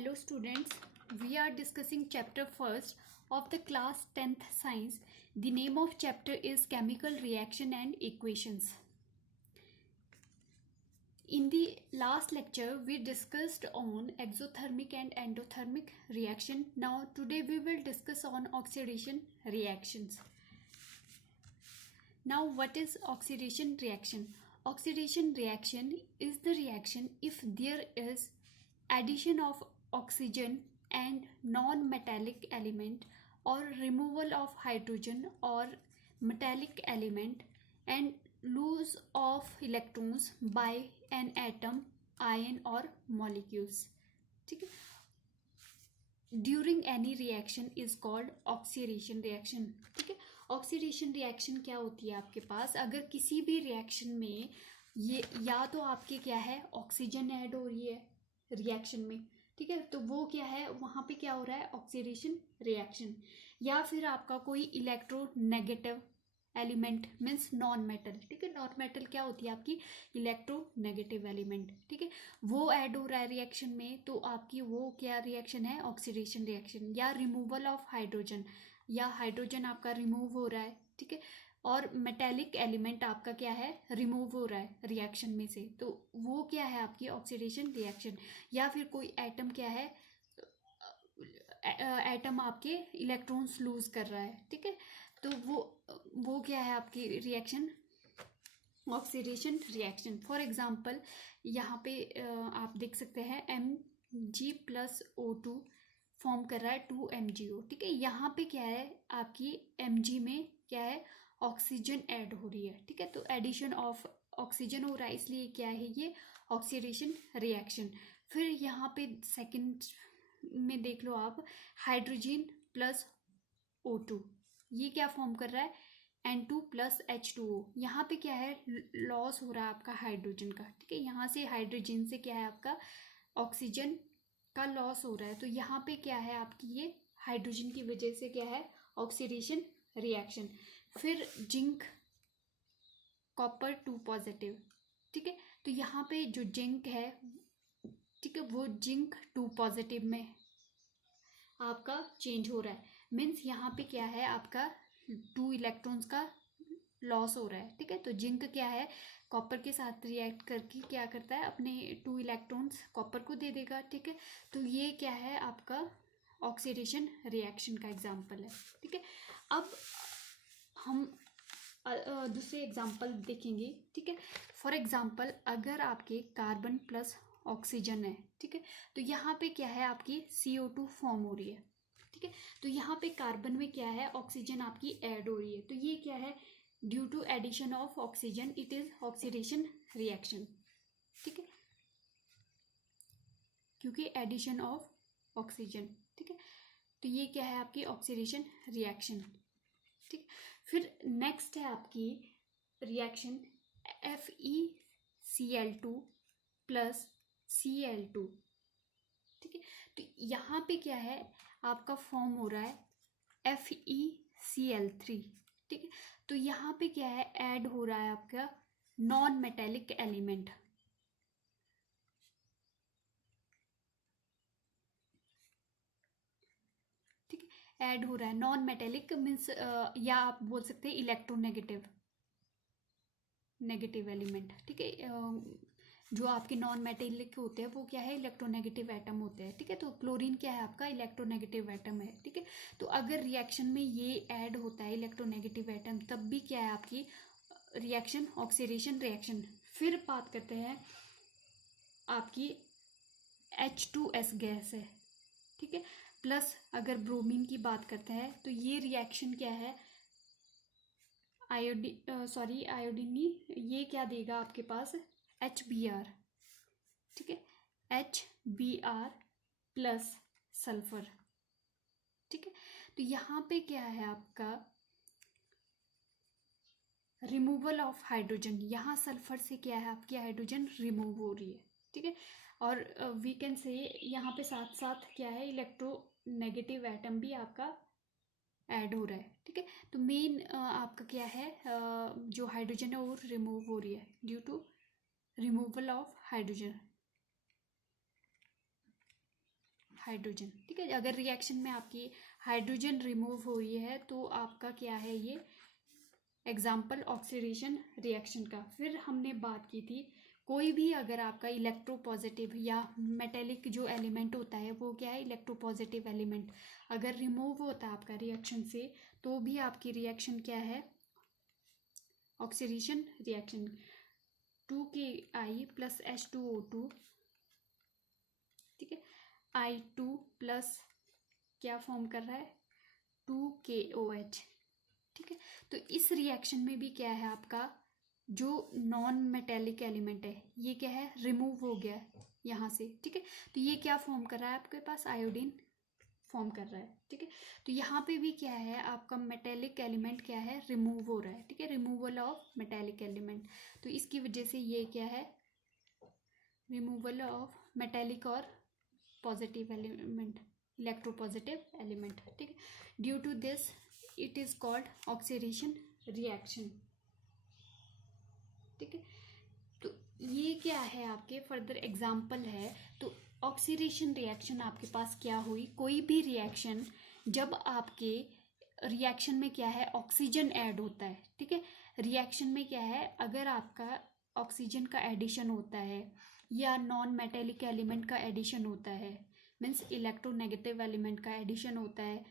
Hello students, we are discussing chapter first of the class 10th science. The name of chapter is chemical reaction and equations. In the last lecture we discussed on exothermic and endothermic reaction. Now today we will discuss on oxidation reactions. Now what is oxidation reaction? Oxidation reaction is the reaction if there is addition of oxygen and non-metallic element or removal of hydrogen or metallic element and loss of electrons by an atom, ion or molecules. ठीक है, during any reaction is called oxidation reaction. ठीक है, oxidation reaction क्या होती है आपके पास? अगर किसी भी रिएक्शन में ये या तो आपके क्या है ऑक्सीजन ऐड हो रही है रिएक्शन में, ठीक है, तो वो क्या है वहाँ पे क्या हो रहा है ऑक्सीडेशन रिएक्शन. या फिर आपका कोई electronegative element means non metal, ठीक है, नॉन मेटल क्या होती है आपकी इलेक्ट्रोनेगेटिव एलिमेंट, ठीक है, वो ऐड हो रहा है रिएक्शन में, तो आपकी वो क्या रिएक्शन है ऑक्सीडेशन रिएक्शन. या रिमूवल ऑफ हाइड्रोजन, या हाइड्रोजन आपका रिमूव हो रहा है, ठीक है, और मेटेलिक एलिमेंट आपका क्या है रिमूव हो रहा है रिएक्शन में से, तो वो क्या है आपकी ऑक्सीडेशन रिएक्शन. या फिर कोई एटम क्या है एटम आपके इलेक्ट्रॉन्स लूज कर रहा है, ठीक है, तो वो क्या है आपकी reaction oxidation reaction. For example यहाँ पे आप देख सकते हैं Mg+O2 फॉर्म कर रहा है 2MgO, ठीक है. यहाँ पे क्या है आपकी Mg में क्या है ऑक्सीजन ऐड हो रही है, ठीक है, तो एडिशन ऑफ ऑक्सीजन हो रहा है, इसलिए क्या है ये ऑक्सीडेशन रिएक्शन. फिर यहाँ पे सेकंड में देख लो आप हाइड्रोजन+O2, ये क्या फॉर्म कर रहा है N2+H2O. यहाँ पे क्या है लॉस हो रहा है आपका हाइड्रोजन का, ठीक है, यहाँ से हाइड्रोजन से क्या है आपका ऑक्सीजन का लॉस हो रहा है, तो यहाँ पे क्या है आपकी ये हाइड्रोजन की वजह से क्या है ऑक्सीडेशन रिएक्शन. फिर जिंक कॉपर 2+, ठीक है, तो यहाँ पे जो जिंक है, ठीक है, वो जिंक 2+ में आपका चेंज हो रहा है. मीन्स यहाँ पे क्या है आपका 2 इलेक्ट्रॉन्स का लॉस हो रहा है, ठीक है, तो जिंक क्या है कॉपर के साथ रिएक्ट करके क्या करता है अपने 2 इलेक्ट्रॉन्स कॉपर को दे देगा, ठीक है, तो ये क्या है आपका ऑक्सीडेशन रिएक्शन का एग्जाम्पल है, ठीक है. अब हम दूसरे एग्जाम्पल देखेंगे, ठीक है. फॉर एग्जाम्पल अगर आपके कार्बन प्लस ऑक्सीजन है, ठीक है, तो यहाँ पे क्या है आपकी CO2 फॉर्म हो रही है, ठीक है, तो यहाँ पे कार्बन में क्या है ऑक्सीजन आपकी ऐड हो रही है, तो ये क्या है due to addition of oxygen it is oxidation reaction, ठीक है, क्योंकि एडिशन ऑफ ऑक्सीजन, ठीक है, तो ये क्या है आपकी ऑक्सीडेशन रिएक्शन, ठीक. फिर नेक्स्ट है आपकी रिएक्शन FeCl2+Cl2, ठीक है, तो यहाँ पे क्या है आपका फॉर्म हो रहा है FeCl3, ठीक है, तो यहाँ पे क्या है ऐड हो रहा है आपका नॉन मेटेलिक एलिमेंट, ठीक है, ऐड हो रहा है नॉन मेटेलिक मीन्स या आप बोल सकते हैं इलेक्ट्रोनेगेटिव एलिमेंट, ठीक है, जो आपके नॉन मेटेलिक होते हैं वो क्या है इलेक्ट्रोनेगेटिव एटम होते हैं, ठीक है, तो क्लोरीन क्या है आपका इलेक्ट्रोनेगेटिव एटम है, ठीक है, तो अगर रिएक्शन में ये ऐड होता है इलेक्ट्रोनेगेटिव एटम तब भी क्या है आपकी रिएक्शन ऑक्सीडेशन रिएक्शन. फिर बात करते हैं आपकी H2S गैस है, ठीक है, प्लस अगर ब्रोमीन की बात करते हैं तो ये रिएक्शन क्या है आयोडीन नहीं, ये क्या देगा आपके पास HBr, ठीक है, HBr प्लस सल्फर, ठीक है, तो यहाँ पे क्या है आपका रिमूवल ऑफ हाइड्रोजन, यहाँ सल्फर से क्या है आपकी हाइड्रोजन रिमूव हो रही है, ठीक है, और वी कैन से यहाँ पे साथ साथ क्या है इलेक्ट्रोनेगेटिव एटम भी आपका ऐड हो रहा है, ठीक है, तो मेन आपका क्या है जो हाइड्रोजन है वो रिमूव हो रही है due to removal of hydrogen. Hydrogen, ठीक है। अगर रिएक्शन में आपकी हाइड्रोजन रिमूव हो रही है तो आपका क्या है, ये एग्जाम्पल ऑक्सीडेशन रिएक्शन का। फिर हमने बात की थी कोई भी अगर आपका इलेक्ट्रोपॉजिटिव या मेटेलिक जो एलिमेंट होता है वो क्या है, इलेक्ट्रोपॉजिटिव एलिमेंट अगर रिमूव होता है आपका रिएक्शन से तो भी आपकी रिएक्शन क्या है, oxidation reaction. 2Ki plus H2O2, ठीक है, I2 प्लस क्या फॉर्म कर रहा है, 2KOH, ठीक है। तो इस रिएक्शन में भी क्या है आपका जो नॉन मेटेलिक एलिमेंट है ये क्या है, रिमूव हो गया है यहाँ से, ठीक है। तो ये क्या फॉर्म कर रहा है, आपके पास आयोडीन फॉर्म कर रहा है, ठीक है। तो यहाँ पे भी क्या है, आपका मेटेलिक एलिमेंट क्या है, रिमूव हो रहा है, ठीक है, रिमूवल ऑफ मेटेलिक एलिमेंट। तो इसकी वजह से ये क्या है, रिमूवल ऑफ मेटेलिक और पॉजिटिव एलिमेंट, इलेक्ट्रोपॉजिटिव एलिमेंट, ठीक है। Due to this it is called oxidation reaction, ठीक है। तो ये क्या है, आपके फर्दर एग्जाम्पल है। तो ऑक्सीडेशन रिएक्शन आपके पास क्या हुई, कोई भी रिएक्शन जब आपके रिएक्शन में क्या है, ऑक्सीजन ऐड होता है, ठीक है। रिएक्शन में क्या है, अगर आपका ऑक्सीजन का एडिशन होता है या नॉन मेटेलिक एलिमेंट का एडिशन होता है, मीन्स इलेक्ट्रोनेगेटिव एलिमेंट का एडिशन होता है,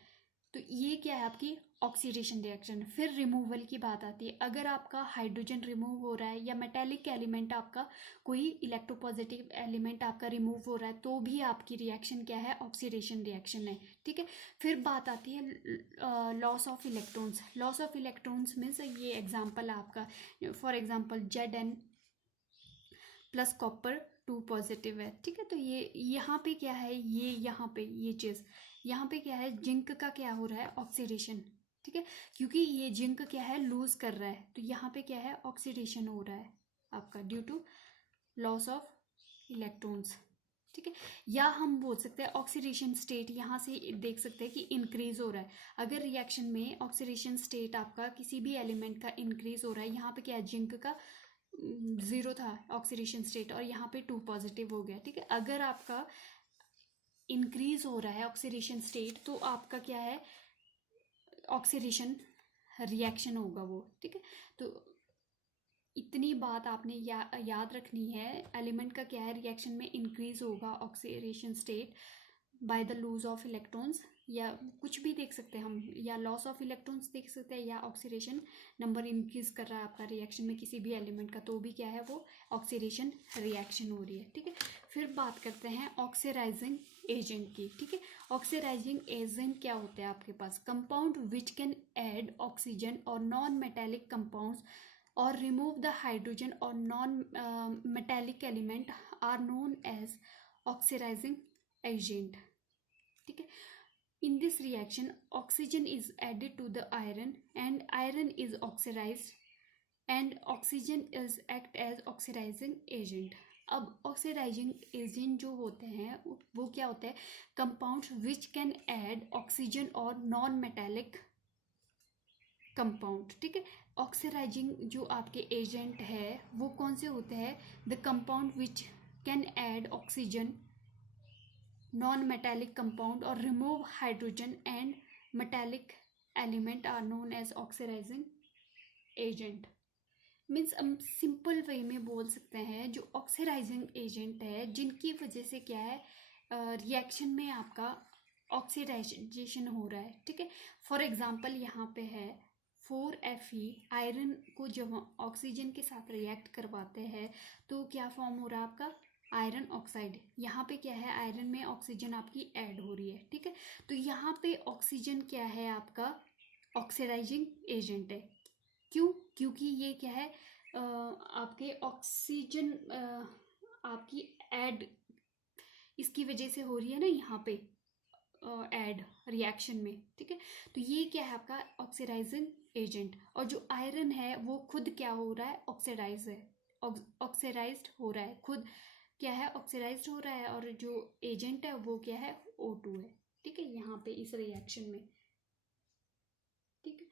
तो ये क्या है आपकी ऑक्सीडेशन रिएक्शन। फिर रिमूवल की बात आती है, अगर आपका हाइड्रोजन रिमूव हो रहा है या मेटेलिक एलिमेंट आपका कोई इलेक्ट्रोपॉजिटिव एलिमेंट आपका रिमूव हो रहा है तो भी आपकी रिएक्शन क्या है, ऑक्सीडेशन रिएक्शन है, ठीक है। फिर बात आती है loss of electrons. Loss of electrons means ये एग्जाम्पल आपका, for example Zn plus copper 2 positive है, ठीक है। तो ये यहाँ पे क्या है, ये यहाँ पे ये चीज़ यहाँ पे क्या है, जिंक का क्या हो रहा है, ऑक्सीडेशन, ठीक है। क्योंकि ये जिंक क्या है, लूज कर रहा है, तो यहाँ पे क्या है, ऑक्सीडेशन हो रहा है आपका due to loss of electrons, ठीक है। या हम बोल सकते हैं ऑक्सीडेशन स्टेट यहाँ से देख सकते हैं कि इंक्रीज हो रहा है। अगर रिएक्शन में ऑक्सीडेशन स्टेट आपका किसी भी एलिमेंट का इंक्रीज हो रहा है, यहाँ पे क्या है, जिंक का 0 था ऑक्सीडेशन स्टेट और यहाँ पे 2 पॉजिटिव हो गया, ठीक है। अगर आपका इंक्रीज हो रहा है ऑक्सीडेशन स्टेट तो आपका क्या है, ऑक्सीडेशन रिएक्शन होगा वो, ठीक है। तो इतनी बात आपने याद रखनी है, एलिमेंट का क्या है, रिएक्शन में इंक्रीज होगा oxidation state by the lose of electrons, या कुछ भी देख सकते हैं हम, या लॉस ऑफ इलेक्ट्रॉन्स देख सकते हैं, या ऑक्सीडेशन नंबर इंक्रीज कर रहा है आपका रिएक्शन में किसी भी एलिमेंट का, तो भी क्या है, वो ऑक्सीडेशन रिएक्शन हो रही है, ठीक है। फिर बात करते हैं ऑक्सीडाइजिंग एजेंट की, ठीक है। ऑक्सीडाइजिंग एजेंट क्या होते हैं आपके पास, compound which can add oxygen और नॉन मेटेलिक कंपाउंड्स और रिमूव द हाइड्रोजन और non metallic element are known as oxidising agent, ठीक है। In this reaction, oxygen is added to the iron and iron is oxidized and oxygen is act as oxidizing agent. अब oxidising agent जो होते हैं वो क्या होते हैं, compounds which can add oxygen और नॉन मेटेलिक कंपाउंड, ठीक है। ऑक्सीडाइजिंग जो आपके एजेंट है वो कौन से होते हैं, the compound which can add oxygen non metallic compound और remove hydrogen and metallic element are known as oxidising agent. Means हम सिंपल वे में बोल सकते हैं जो ऑक्सीडाइजिंग एजेंट है जिनकी वजह से क्या है, रिएक्शन में आपका ऑक्सीडाइजेशन हो रहा है, ठीक है। फॉर एग्जांपल यहाँ पे है 4Fe, आयरन को जब ऑक्सीजन के साथ रिएक्ट करवाते हैं तो क्या फॉर्म हो रहा है आपका, आयरन ऑक्साइड। यहाँ पे क्या है, आयरन में ऑक्सीजन आपकी ऐड हो रही है, ठीक है। तो यहाँ पे ऑक्सीजन क्या है आपका ऑक्सीडाइजिंग एजेंट है, क्यों, क्योंकि ये क्या है, आपके ऑक्सीजन आपकी ऐड इसकी वजह से हो रही है ना यहाँ पे ऐड रिएक्शन में, ठीक है। तो ये क्या है आपका ऑक्सीडाइजिंग एजेंट। और जो आयरन है वो खुद क्या हो रहा है, ऑक्सीडाइज है, ऑक्सीडाइज्ड हो रहा है, खुद क्या है, ऑक्सीडाइज्ड हो रहा है। और जो एजेंट है वो क्या है, O2 है, ठीक है, यहाँ पे इस रिएक्शन में, ठीक है।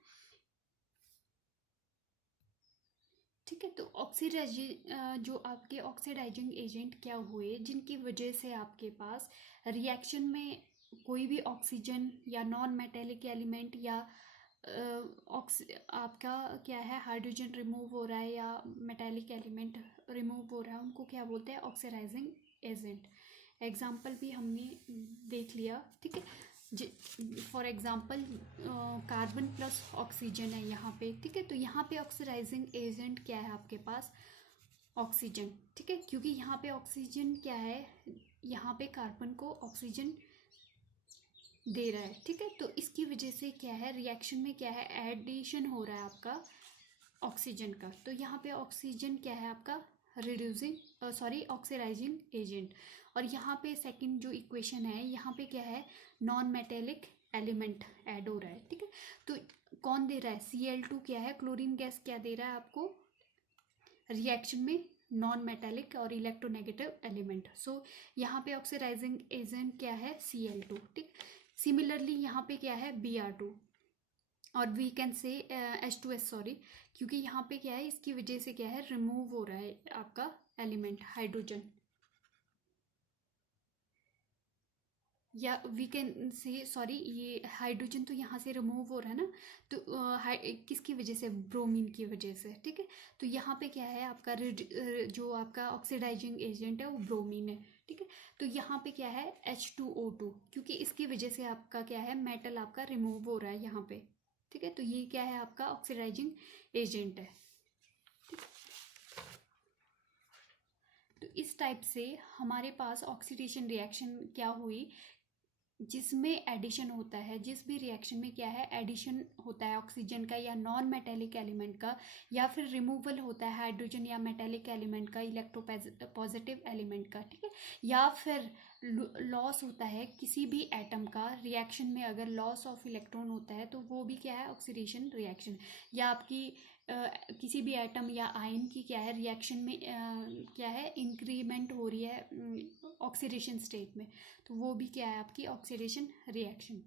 ठीक है। तो जो आपके ऑक्सीडाइजिंग एजेंट क्या हुए जिनकी वजह से आपके पास रिएक्शन में कोई भी ऑक्सीजन या नॉन मेटेलिक एलिमेंट या आपका क्या है हाइड्रोजन रिमूव हो रहा है या मेटेलिक एलिमेंट रिमूव हो रहा है, उनको क्या बोलते हैं? Oxidising agent. एग्जाम्पल भी हमने देख लिया। ठीक है। For example carbon plus oxygen है यहाँ पे। ठीक है। तो यहाँ पे ऑक्सीडाइजिंग एजेंट क्या है आपके पास? ऑक्सीजन। ठीक है। क्योंकि यहाँ पे ऑक्सीजन क्या है, यहाँ पे कार्बन को ऑक्सीजन दे रहा है। ठीक है। तो इसकी वजह से क्या है, रिएक्शन में क्या है, एडिशन हो रहा है आपका ऑक्सीजन का। तो यहाँ पे ऑक्सीजन क्या है आपका? Reducing oxidising agent. और यहाँ पे सेकंड जो इक्वेशन है, यहाँ पे क्या है, नॉन मेटेलिक एलिमेंट ऐड हो रहा है। ठीक है। तो कौन दे रहा है? Cl2 क्या है, क्लोरीन गैस क्या दे रहा है आपको रिएक्शन में? नॉन मेटेलिक और इलेक्ट्रोनेगेटिव एलिमेंट। सो यहाँ पे ऑक्सीडाइजिंग एजेंट क्या है? Cl2। ठीक। सिमिलरली यहाँ पे क्या है? Br2 और we can say H2S, sorry, क्योंकि यहाँ पे क्या है, इसकी वजह से क्या है, रिमूव हो रहा है आपका एलिमेंट हाइड्रोजन, या वी कैन से सॉरी, ये हाइड्रोजन तो यहाँ से रिमूव हो रहा है ना, तो किसकी वजह से? ब्रोमीन की वजह से। ठीक है। तो यहाँ पे क्या है आपका जो आपका ऑक्सीडाइजिंग एजेंट है वो ब्रोमीन है। ठीक है। तो यहाँ पे क्या है? H2O2, क्योंकि इसकी वजह से आपका क्या है, मेटल आपका रिमूव हो रहा है यहाँ पे। ठीक है। तो ये क्या है आपका ऑक्सीडाइजिंग एजेंट है। तो इस टाइप से हमारे पास ऑक्सीडेशन रिएक्शन क्या हुई, जिसमें एडिशन होता है, जिस भी रिएक्शन में क्या है, एडिशन होता है ऑक्सीजन का या नॉन मेटेलिक एलिमेंट का, या फिर रिमूवल होता है हाइड्रोजन या मेटेलिक एलिमेंट का, इलेक्ट्रो पॉजिटिव एलिमेंट का। ठीक है। या फिर लॉस होता है किसी भी एटम का रिएक्शन में, अगर लॉस ऑफ इलेक्ट्रॉन होता है तो वो भी क्या है, ऑक्सीडेशन रिएक्शन। या आपकी किसी भी एटम या आयन की क्या है, रिएक्शन में क्या है, इंक्रीमेंट हो रही है ऑक्सीडेशन स्टेट में, तो वो भी क्या है आपकी ऑक्सीडेशन रिएक्शन।